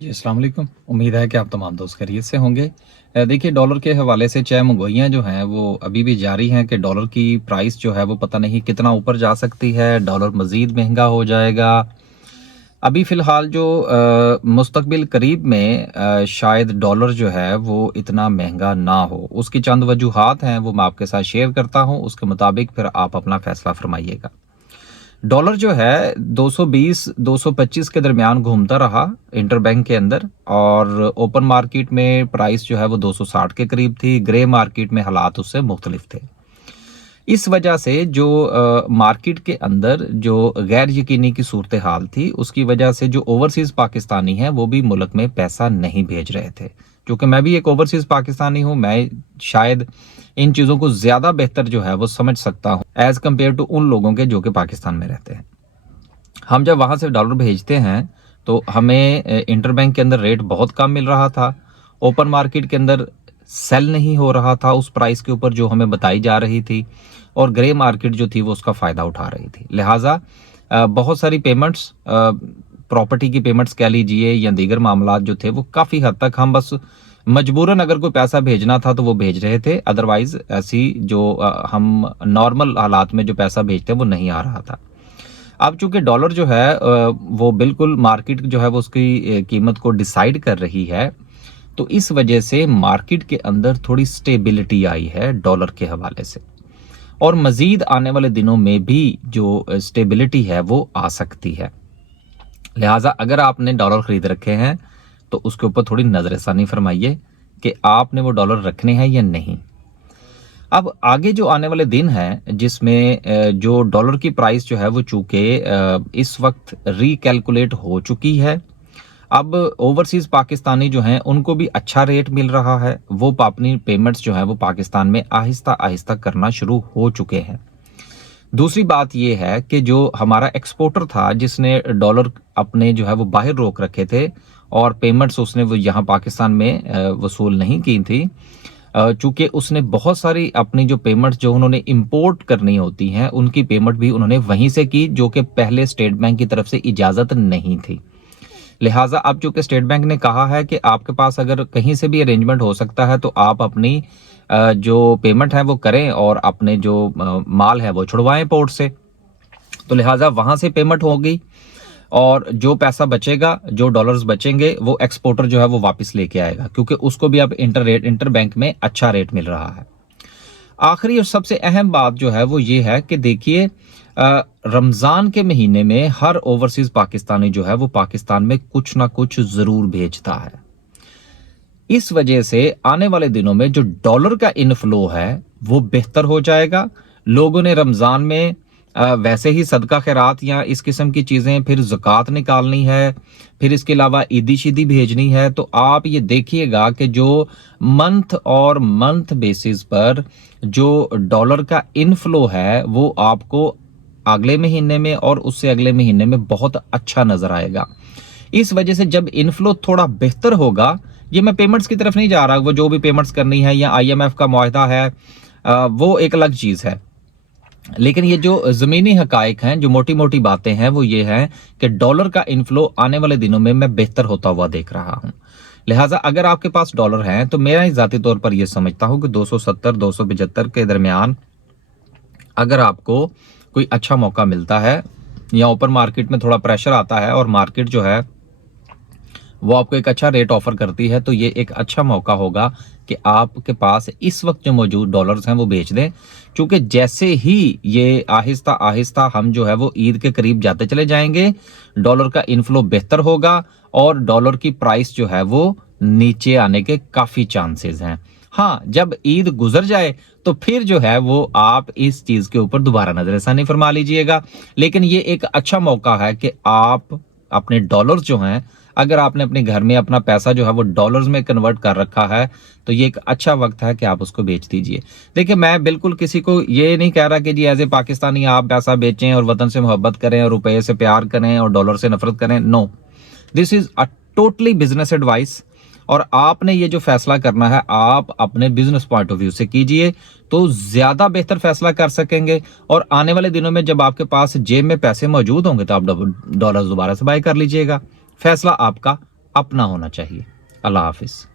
जी, अस्सलाम वालेकुम। उम्मीद है कि आप तमाम दोस्त खैरियत से होंगे। देखिए, डॉलर के हवाले से चाहे मंगवाइयाँ जो हैं वो अभी भी जारी हैं कि डॉलर की प्राइस जो है वो पता नहीं कितना ऊपर जा सकती है, डॉलर मज़ीद महँगा हो जाएगा। अभी फ़िलहाल जो मुस्तकबिल करीब में शायद डॉलर जो है वो इतना महँगा ना हो। उसकी चंद वजूहात हैं, वो मैं आपके साथ शेयर करता हूँ, उसके मुताबिक फिर आप अपना फ़ैसला फ़रमाइएगा। डॉलर जो है 220-225 के दरमियान घूमता रहा इंटरबैंक के अंदर, और ओपन मार्केट में प्राइस जो है वो 260 के करीब थी। ग्रे मार्केट में हालात उससे मुख्तलिफ थे। इस वजह से जो मार्केट के अंदर जो गैर यकीनी की सूरत हाल थी, उसकी वजह से जो ओवरसीज़ पाकिस्तानी हैं वो भी मुल्क में पैसा नहीं भेज रहे थे। क्योंकि मैं भी एक ओवरसीज़ पाकिस्तानी हूँ, मैं शायद इन चीज़ों को ज़्यादा बेहतर जो है वो समझ सकता हूँ एज़ कम्पेयर टू उन लोगों के जो कि पाकिस्तान में रहते हैं। हम जब वहाँ से डॉलर भेजते हैं तो हमें इंटरबैंक के अंदर रेट बहुत कम मिल रहा था। ओपन मार्केट के अंदर सेल नहीं हो रहा था उस प्राइस के ऊपर जो हमें बताई जा रही थी, और ग्रे मार्केट जो थी वो उसका फ़ायदा उठा रही थी। लिहाजा बहुत सारी पेमेंट्स, प्रॉपर्टी की पेमेंट्स कह लीजिए या दीगर मामलात जो थे वो काफ़ी हद तक हम बस मजबूरन अगर कोई पैसा भेजना था तो वो भेज रहे थे। अदरवाइज़ ऐसी जो हम नॉर्मल हालात में जो पैसा भेजते हैं वो नहीं आ रहा था। अब चूंकि डॉलर जो है वो बिल्कुल मार्केट जो है वो उसकी कीमत को डिसाइड कर रही है, तो इस वजह से मार्केट के अंदर थोड़ी स्टेबिलिटी आई है डॉलर के हवाले से, और मजीद आने वाले दिनों में भी जो स्टेबिलिटी है वो आ सकती है। लिहाजा अगर आपने डॉलर खरीद रखे हैं तो उसके ऊपर थोड़ी नजरसानी फरमाइए कि आपने वो डॉलर रखने हैं या नहीं। अब आगे जो आने वाले दिन हैं जिसमें जो डॉलर की प्राइस जो है वो चूंकि इस वक्त रिकैलकुलेट हो चुकी है। अब ओवरसीज पाकिस्तानी जो हैं उनको भी अच्छा रेट मिल रहा है, वो अपनी पेमेंट्स जो है वो पाकिस्तान में आहिस्ता आहिस्ता करना शुरू हो चुके हैं। दूसरी बात ये है कि जो हमारा एक्सपोर्टर था जिसने डॉलर अपने जो है वो बाहर रोक रखे थे और पेमेंट्स उसने वो यहाँ पाकिस्तान में वसूल नहीं की थी, चूंकि उसने बहुत सारी अपनी जो पेमेंट्स जो उन्होंने इंपोर्ट करनी होती हैं उनकी पेमेंट भी उन्होंने वहीं से की, जो कि पहले स्टेट बैंक की तरफ से इजाज़त नहीं थी। लिहाजा अब चूंकि स्टेट बैंक ने कहा है कि आपके पास अगर कहीं से भी अरेंजमेंट हो सकता है तो आप अपनी जो पेमेंट है वो करें और अपने जो माल है वो छुड़वाएं पोर्ट से। तो लिहाजा वहां से पेमेंट होगी, और जो पैसा बचेगा, जो डॉलर्स बचेंगे, वो एक्सपोर्टर जो है वो वापस लेके आएगा, क्योंकि उसको भी अब इंटर बैंक में अच्छा रेट मिल रहा है। आखिरी और सबसे अहम बात जो है वो ये है कि देखिए, रमजान के महीने में हर ओवरसीज पाकिस्तानी जो है वो पाकिस्तान में कुछ ना कुछ जरूर भेजता है। इस वजह से आने वाले दिनों में जो डॉलर का इनफ्लो है वो बेहतर हो जाएगा। लोगों ने रमजान में वैसे ही सदका खैरात या इस किस्म की चीजें, फिर ज़कात निकालनी है, फिर इसके अलावा ईदी शीदी भेजनी है, तो आप ये देखिएगा कि जो मंथ बेसिस पर जो डॉलर का इनफ्लो है वो आपको अगले महीने में और उससे अगले महीने में बहुत अच्छा नजर आएगा। इस वजह से जब इनफ्लो थोड़ा बेहतर होगा, ये मैं पेमेंट्स की तरफ नहीं जा रहा, वो जो भी पेमेंट्स करनी है या आईएमएफ का मुआहदा है, वो एक अलग चीज है। लेकिन ये जो जमीनी हकाइक हैं, जो मोटी मोटी बातें हैं, वो ये हैं कि डॉलर का इनफ्लो आने वाले दिनों में मैं बेहतर होता हुआ देख रहा हूं। लिहाजा अगर आपके पास डॉलर हैं तो मेरा ही जाती तौर पर यह समझता हूं कि 270 275 के दरमियान अगर आपको कोई अच्छा मौका मिलता है, या ओपन मार्केट में थोड़ा प्रेशर आता है और मार्केट जो है वो आपको एक अच्छा रेट ऑफर करती है, तो ये एक अच्छा मौका होगा कि आपके पास इस वक्त जो मौजूद डॉलर्स हैं वो बेच दें। क्योंकि जैसे ही ये आहिस्ता आहिस्ता हम जो है वो ईद के करीब जाते चले जाएंगे, डॉलर का इनफ्लो बेहतर होगा और डॉलर की प्राइस जो है वो नीचे आने के काफी चांसेस हैं। हाँ, जब ईद गुजर जाए तो फिर जो है वो आप इस चीज के ऊपर दोबारा नजरसानी फरमा लीजिएगा। लेकिन ये एक अच्छा मौका है कि आप अपने डॉलर्स जो हैं, अगर आपने अपने घर में अपना पैसा जो है वो डॉलर्स में कन्वर्ट कर रखा है, तो ये एक अच्छा वक्त है कि आप उसको बेच दीजिए। देखिए, मैं बिल्कुल किसी को ये नहीं कह रहा कि जी एज ए पाकिस्तानी आप पैसा बेचें और वतन से मोहब्बत करें और रुपए से प्यार करें और डॉलर से नफरत करें। No, this is a totally business advice, और आपने ये जो फैसला करना है आप अपने बिजनेस पॉइंट ऑफ व्यू से कीजिए, तो ज्यादा बेहतर फैसला कर सकेंगे। और आने वाले दिनों में जब आपके पास जेब में पैसे मौजूद होंगे तो आप डॉलर दोबारा से बाय कर लीजिएगा। फैसला आपका, अपना होना चाहिए। अल्लाह हाफ़िज़।